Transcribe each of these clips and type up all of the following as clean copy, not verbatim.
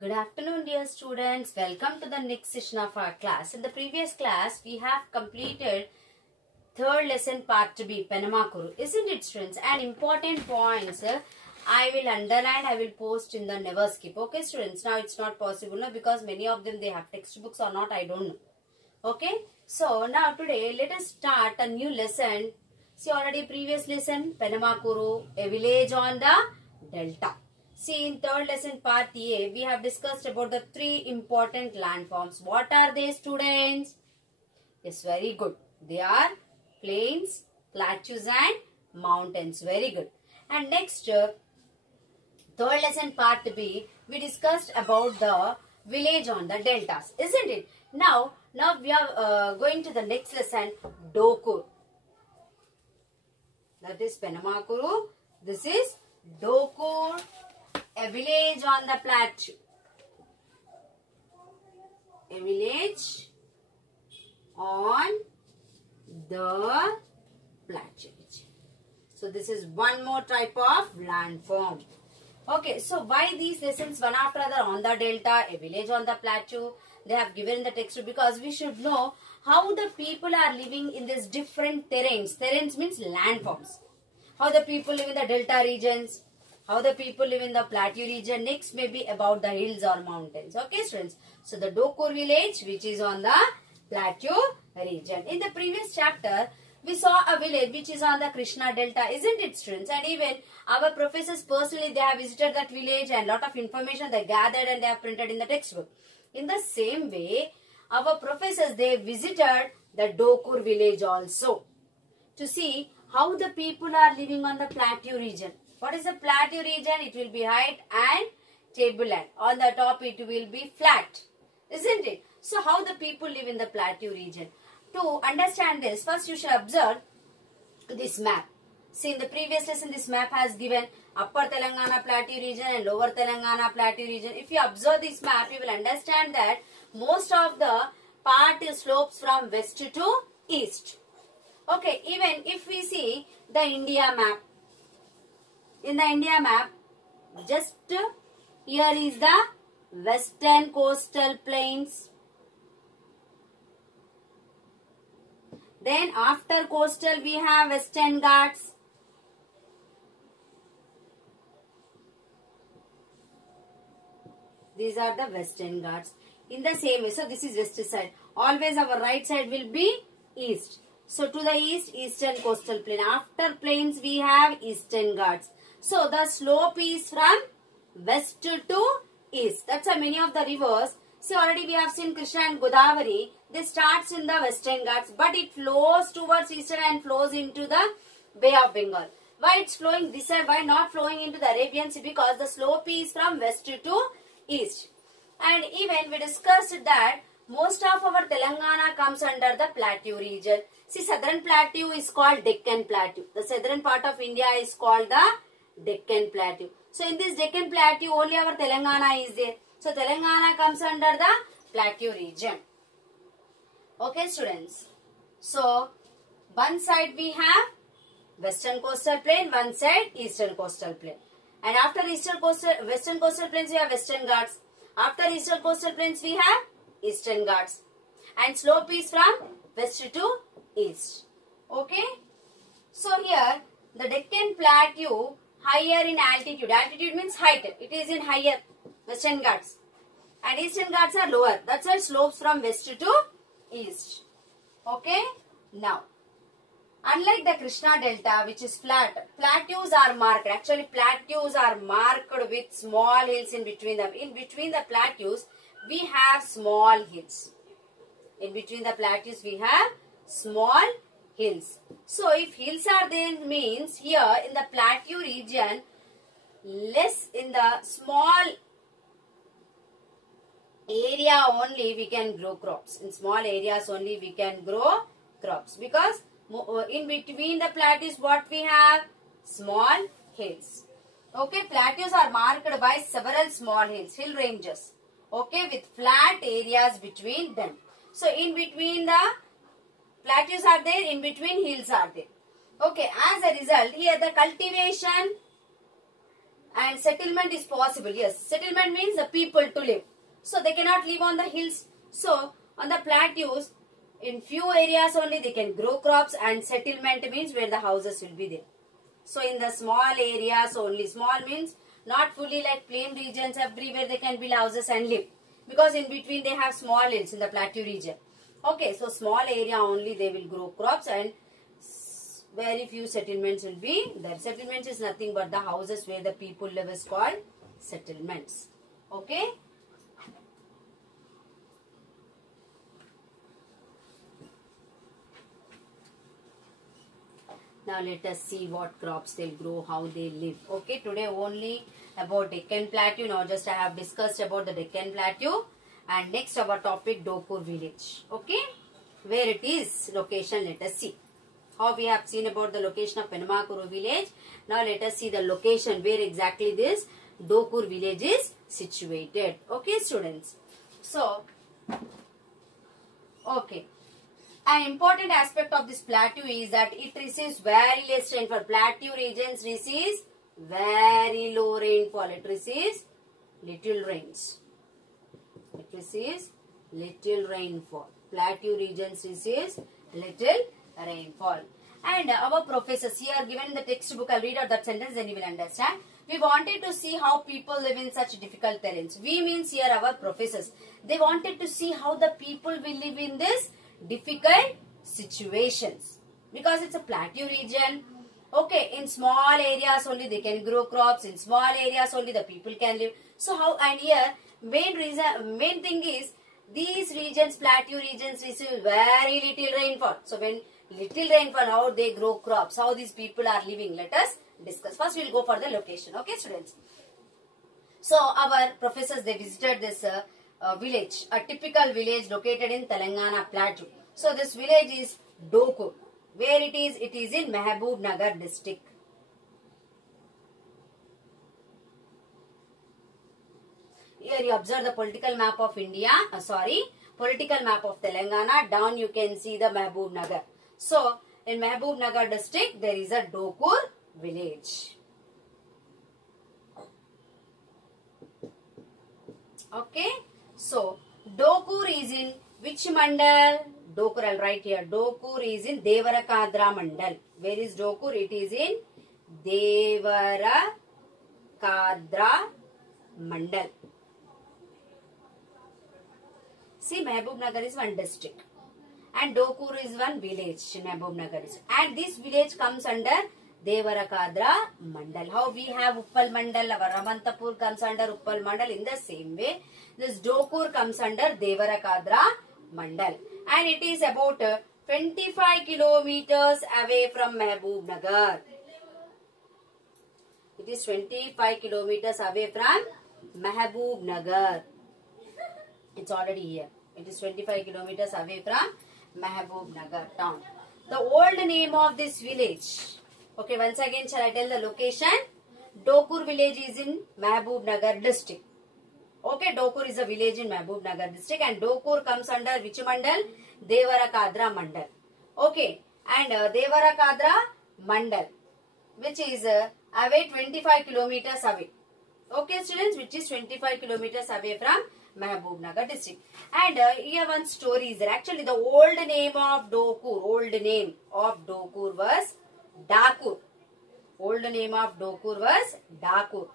Good afternoon, dear students. Welcome to the next session of our class. In the previous class, we have completed third lesson part to be Penamakuru. Isn't it, students? And important points I will underline, I will post in the never skip. Okay, students? Now, it's not possible no, because many of them, they have textbooks or not, I don't know. Okay? So, now today, let us start a new lesson. See, already previous lesson, Penamakuru, a village on the delta. See, in third lesson part A, we have discussed about the three important landforms. What are they, students? Yes, very good. They are plains, plateaus and mountains. Very good. And next, third lesson part B, we discussed about the village on the deltas. Isn't it? Now we are going to the next lesson, Dokur. That is Penamakuru. This is Dokur. A village on the plateau. A village on the plateau. So this is one more type of landform. Okay, so why these lessons one after other on the delta, a village on the plateau? They have given in the textbook because we should know how the people are living in these different terrains. Terrains means landforms. How the people live in the delta regions. How the people live in the plateau region. Next may be about the hills or mountains. Okay, students. So the Dokur village which is on the plateau region. In the previous chapter, we saw a village which is on the Krishna Delta. Isn't it, students? And even our professors personally, they have visited that village and lot of information they gathered and they have printed in the textbook. In the same way, our professors, they visited the Dokur village also to see how the people are living on the plateau region. What is the plateau region? It will be height and tableland. On the top it will be flat. Isn't it? So how the people live in the plateau region? To understand this, first you should observe this map. See, in the previous lesson this map has given Upper Telangana plateau region and Lower Telangana plateau region. If you observe this map, you will understand that most of the part slopes from west to east. Okay, even if we see the India map, in the India map, just here is the western coastal plains. Then after coastal we have Western Ghats. These are the Western Ghats. In the same way, so this is west side. Always our right side will be east. So to the east, eastern coastal plain. After plains we have Eastern Ghats. So the slope is from west to east. That's why many of the rivers, see already we have seen Krishna and Godavari, they starts in the Western Ghats but it flows towards eastern and flows into the Bay of Bengal. Why it's flowing this side, why not flowing into the Arabian Sea? Because the slope is from west to east. And even we discussed that most of our Telangana comes under the plateau region. See, southern plateau is called Deccan Plateau. The southern part of India is called the Deccan Plateau. So in this Deccan Plateau only our Telangana is there. So Telangana comes under the plateau region. Okay, students. So one side we have western coastal plain, one side eastern coastal plain. And after western coastal plains we have Western Ghats. After eastern coastal plains we have Eastern Ghats. And slope is from west to east. Okay. So here the Deccan Plateau higher in altitude. Altitude means height. It is in higher Western Ghats. And Eastern Ghats are lower. That's why slopes from west to east. Okay. Now, unlike the Krishna Delta which is flat, plateaus are marked. Actually, plateaus are marked with small hills in between them. In between the plateaus, we have small hills. In between the plateaus, we have small hills. So, if hills are there means here in the plateau region, less in the small area only we can grow crops. In small areas only we can grow crops. Because in between the plateaus what we have? Small hills. Okay, plateaus are marked by several small hills, hill ranges. Okay, with flat areas between them. So in between the plateaus are there, in between hills are there. Okay, as a result, here the cultivation And settlement is possible. Yes, settlement means the people to live. So they cannot live on the hills. So on the plateaus, in few areas only they can grow crops, and settlement means where the houses will be there. So in the small areas only, small means not fully like plain regions, everywhere they can build houses and live. Because in between they have small hills in the plateau region. Okay, so small area only they will grow crops, and very few settlements will be there. Settlements is nothing but the houses where the people live is called settlements. Okay. Now let us see what crops they'll grow, how they live. Okay, today only about Deccan Plateau. Now just I have discussed about the Deccan Plateau. And next our topic Dokur village. Okay, where it is location, let us see. How we have seen about the location of Penamakuru village. Now let us see the location where exactly this Dokur village is situated. Okay students. So, okay. An important aspect of this plateau is that it receives very less rainfall. Plateau regions receives very low rainfall. It receives little rains. It receives little rainfall. Plateau regions receives little rainfall. And our professors here given in the textbook, I'll read out that sentence, then you will understand. We wanted to see how people live in such difficult terrains. We means here our professors. They wanted to see how the people will live in this difficult situations, because it's a plateau region. Okay, in small areas only they can grow crops, in small areas only the people can live. So how, and here main thing is these regions, plateau regions receive very little rainfall. So when little rainfall, how they grow crops, how these people are living, let us discuss. First we will go for the location. Okay students. So our professors, they visited this village, a typical village located in Telangana plateau. So this village is Dokur. Where it is? It is in Mahabubnagar district. Here you observe the political map of India. Political map of Telangana. Down you can see the Mahabubnagar. So in Mahabubnagar district there is a Dokur village. Okay. So Dokur is in which mandal? Dokur, I'll write here. Dokur is in Devarakadra mandal. Where is Dokur? It is in Devarakadra mandal. See, Mahabubnagar is one district and Dokur is one village in Mahabubnagar district. And this village comes under Devarakadra mandal. How we have Uppal mandal, our Ramantapur comes under Uppal mandal. In the same way, this Dokur comes under Devarakadra mandal. And it is about 25 kilometers away from Mahabubnagar. It is 25 kilometers away from Mahabubnagar. It's already here. It is 25 kilometers away from Mahabubnagar town. The old name of this village. Okay, once again shall I tell the location? Dokur village is in Mahabubnagar district. Okay, Dokur is a village in Mahabubnagar district and Dokur comes under which mandal? Devarakadra mandal. Okay, and Devarakadra mandal, which is away 25 kilometers away. Okay students, which is 25 kilometers away from Mahabubnagar district. And here one story is there. Actually the old name of Dokur, was Dakur. Old name of Dokur was Dakur.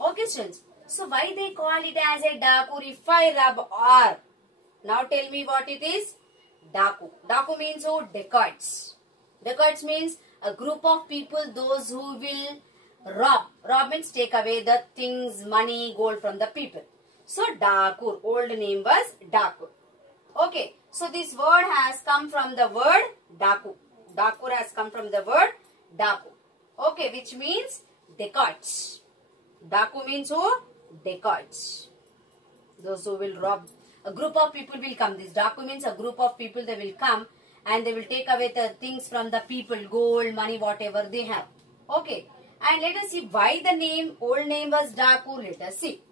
Okay students. So why they call it as a Dakur? If I rub R. Now tell me what it is. Daku. Daku means who? Dacoits. Dacoits means a group of people, those who will rob. Rob means take away the things, money, gold from the people. So Dakur. Old name was Dakur. Okay. So this word has come from the word Daku. Dakur has come from the word Daku. Okay. Which means dacoits. Daku means who? Dacoits. Those who will rob. A group of people will come. This Daku means a group of people, they will come and they will take away the things from the people, gold, money, whatever they have. Okay. And let us see why the name, old name was Dakur. Let us see.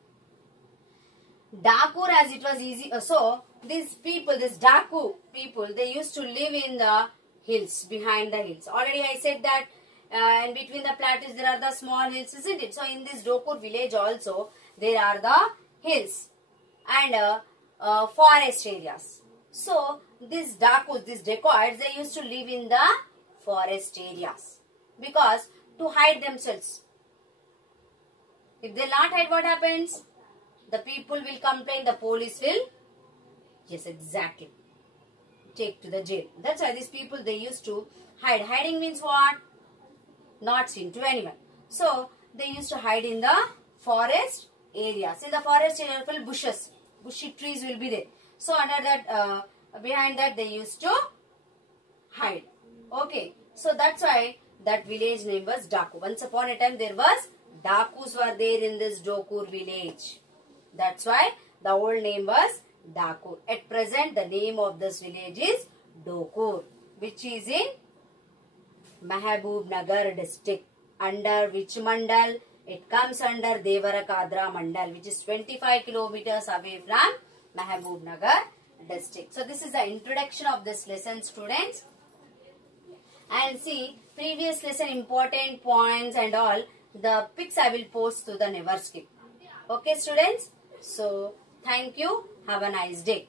Dakur, as it was easy. So these people, this Daku people, they used to live in the hills, behind the hills. Already I said that and between the plateaus there are the small hills, isn't it? So in this Dokur village also there are the hills and forest areas. So these Dakus, these dacoits, they used to live in the forest areas because to hide themselves. If they not hide, what happens? The people will complain, the police will, yes, exactly, take to the jail. That's why these people, they used to hide. Hiding means what? Not seen to anyone. So they used to hide in the forest areas. In the forest area, full bushes, bushy trees will be there. So under that, behind that, they used to hide. Okay. So that's why that village name was Daku. Once upon a time, there was Dakus were there in this Dokur village. That's why the old name was Dakur. At present, the name of this village is Dokur, which is in Mahabubnagar district. Under which mandal? It comes under Devarakadra mandal, which is 25 kilometers away from Mahabubnagar district. So this is the introduction of this lesson, students. And see, previous lesson important points and all, the pics I will post to the Never Skip. Okay, students? So, thank you. Have a nice day.